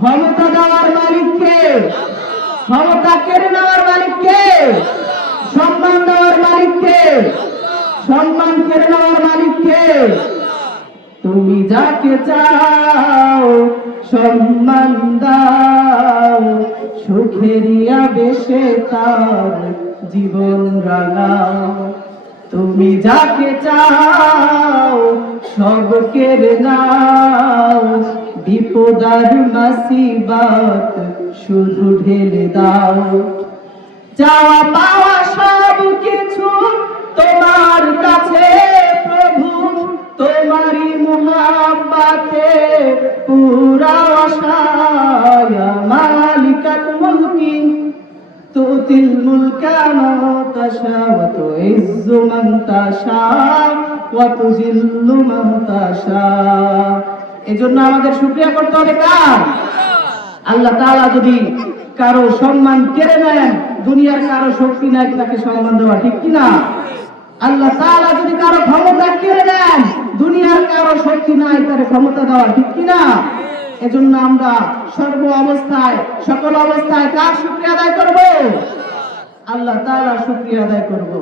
ক্ষমতা দেওয়ার মালিক কে? ক্ষমতা কেড়ে নেওয়ার মালিক কে? সম্মান দেওয়ার মালিক কে? সম্মান কেড়ে নেওয়ার মালিক কে? তুমি যাকে চাও সম্মান দাও, সুখেরিয়া বেশে তার জীবন রাঙাও। তুমি যাকে চাও সব কেড়ে নাও, বিপদার মাসিবাত শুধু ঢেলে দাও। চাওয়া পাওয়া সব কিছু তোমার কাছে প্রভু, তোমারই মুহাব্বতে পুরা আশায়। মালিকাল মুলকি তুতিল মুলকা মান তাশা ওয়া তুইজ্জু মান তাশা ওয়া তুজিল্লু মান তাশা। এজন্য আমাদের শুকরিয়া করতে হবে কার? আল্লাহ তাআলা যদি কারো সম্মান কেড়ে নেন, দুনিয়ার কারো শক্তি নাই তাকে সম্মান দেওয়া, ঠিক কি না? আল্লাহ তাআলা যদি কারো ক্ষমতা কেড়ে নেন, দুনিয়ার কারো শক্তি নাই তার ক্ষমতা দেওয়া, ঠিক কি না? এজন্য আমরা সর্ব অবস্থায় সকল অবস্থায় কার শুকরিয়া আদায় করব? আল্লাহ তাআলার শুকরিয়া আদায় করব।